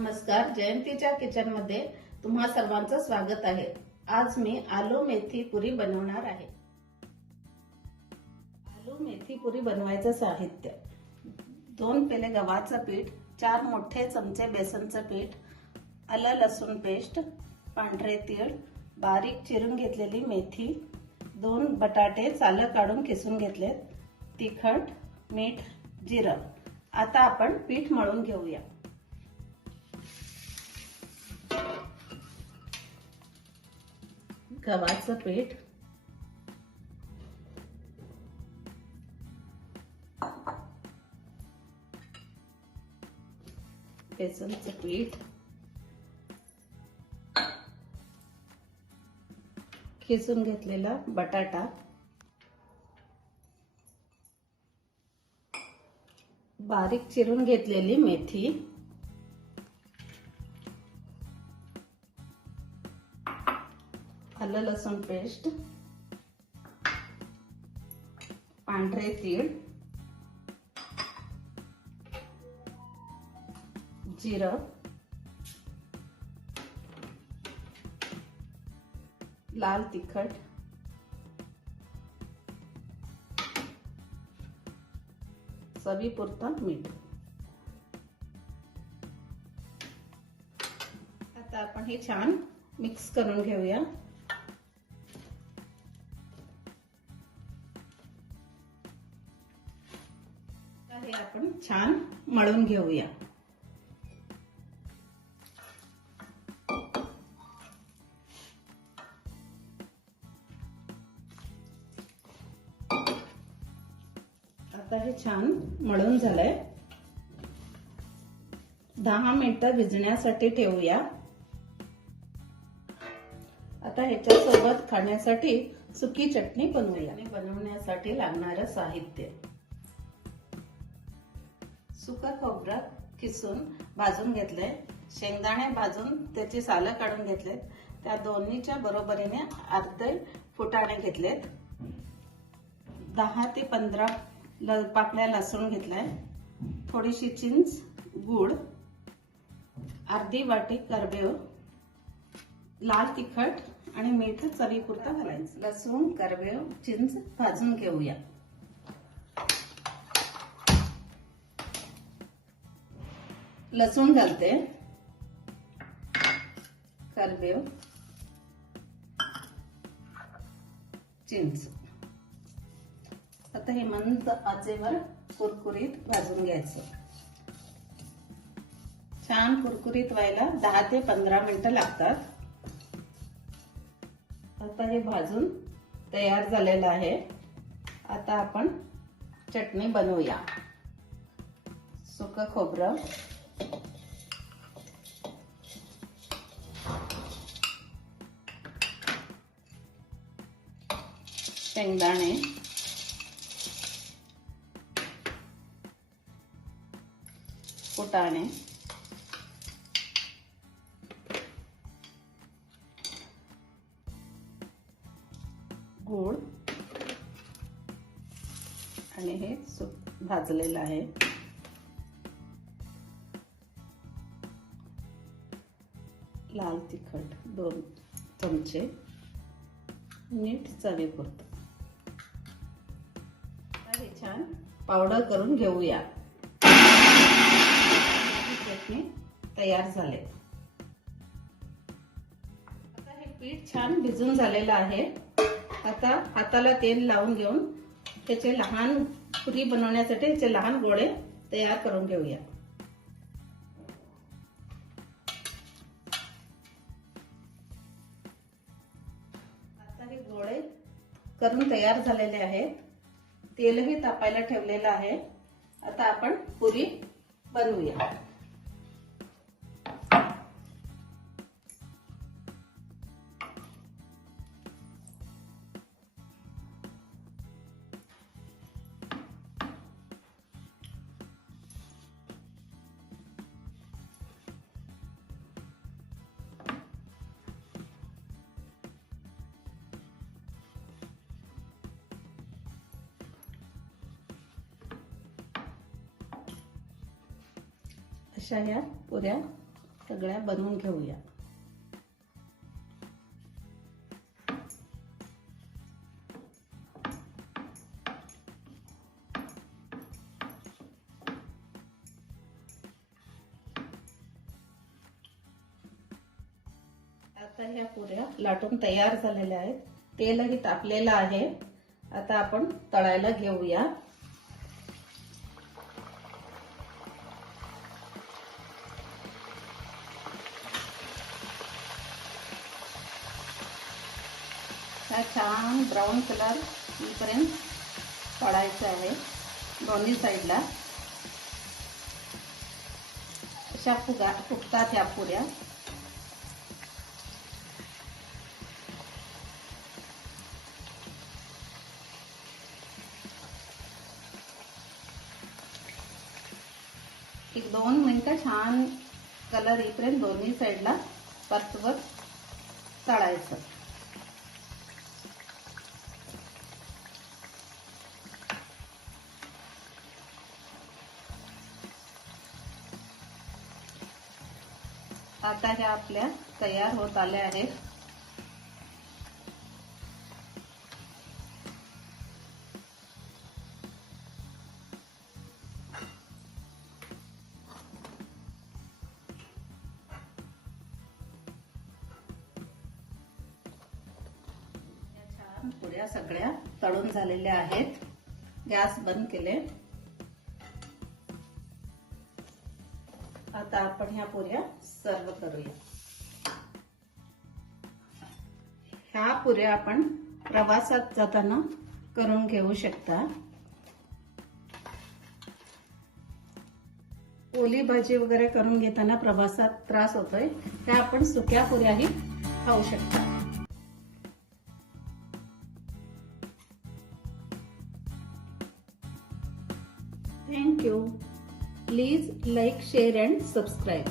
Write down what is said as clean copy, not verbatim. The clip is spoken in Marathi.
नमस्कार, जयंतीच्या किचन मध्ये तुम्हा सर्वांचं स्वागत आहे। आज मी आलू मेथी पुरी बनवणार आहे। आलू मेथी पुरी बनवायचं साहित्य: 2 पेले गव्हाचं पीठ, 4 मोठे चमचे बेसनचं पीठ, आलं लसूण पेस्ट, पांढरे तीळ, बारीक चिरून घेतलेली मेथी, 2 बटाटे सालं काढून किसून घेतलेत, तिखट, मीठ, जिरं। आता आपण पीठ मळून घेऊया। गव्हाचं पीठ, बेसनचं पीठ, किसून घेतलेला बटाटा, बारीक चिरून घेतलेली मेथी, आलं लसूण पेस्ट, पांढरे तीळ, जिरं, लाल तिखट, चवीपुरतं मीठ। आता आपण हे छान मिक्स करून घेऊया। हे आपण छान मळून घेऊया। आता हे छान मळून झालंय। 10 मिनिटं भिजण्यासाठी ठेवूया। आता ह्याच्या सोबत खाण्यासाठी सुकी चटणी बनवूया। बनवण्यासाठी लागणारं साहित्य: सुका खोबरं किसून भाजून घेतलंय, शेंगदाणे भाजून त्याची सालं काढून घेतलेत, त्या दोन्हीच्या बरोबरीने अर्धे फुटाणे घेतलेत, 10 ते 15 पाकळ्या लसूण घेतलाय, थोडीशी चिंच, गूळ, अर्धी वाटी करबेव, लाल तिखट आणि मीठ चवीपुरतं घालायचं। लसूण, करबेव, चिंच भाजून घेऊया। लसूण घालते, करबेव, चिंच। आता हे मंद आचेवर कुरकुरीत भाजून घ्यायचं। छान कुरकुरीत व्हायला 10 ते 15 मिनिटं लागतात। आता हे भाजून तयार झालेलं आहे। आता आपण चटणी बनवूया। सुकं खोबरं, शेंगदाणे, फुटाणे, गूळ आणि हे भाजलेलं आहे। लाल तिखट 2 चमचे, मीठ चवीपुरतं। हे छान पावडर करून घेऊया। चटणी तयार झाले। आता हे पीठ छान भिजून झालेलं आहे। आता हाताला तेल लावून घेऊन त्याचे लहान पुरी बनवण्यासाठी त्याचे लहान गोळे तयार करून घेऊया। आता हे गोळे करून तयार झालेले आहेत। तेलही तापायला ठेवलेलं आहे। आता आपण पुरी बनवूया। अशा ह्या पुऱ्या सगळ्या बनवून घेऊया. आता ह्या पुऱ्या लाटून तयार झालेल्या आहेत. तेलही तापलेलं आहे. आता आपण तळायला घेऊया. हा छान ब्राऊन कलर येईपर्यंत तळायचं आहे दोन्ही साईडला. अशा फुगतात ह्या पुऱ्या. एक 2 मिनिटं छान कलर येईपर्यंत दोन्ही साईडला परतवत तळायचं. आता ह्या आपल्या तयार होत आल्या आहेत. छान पुऱ्या सगळ्या तळून झालेल्या आहेत. गॅस बंद केले. आता आपण ह्या पुऱ्या सर्व करूया. ह्या पुऱ्या आपण प्रवासात जाताना करून घेऊ शकता. ओली भाजी वगैरे करून घेताना प्रवासात त्रास होतोय, त्या आपण सुक्या पुऱ्याही खाऊ शकता. Thank you. Please like, share and subscribe.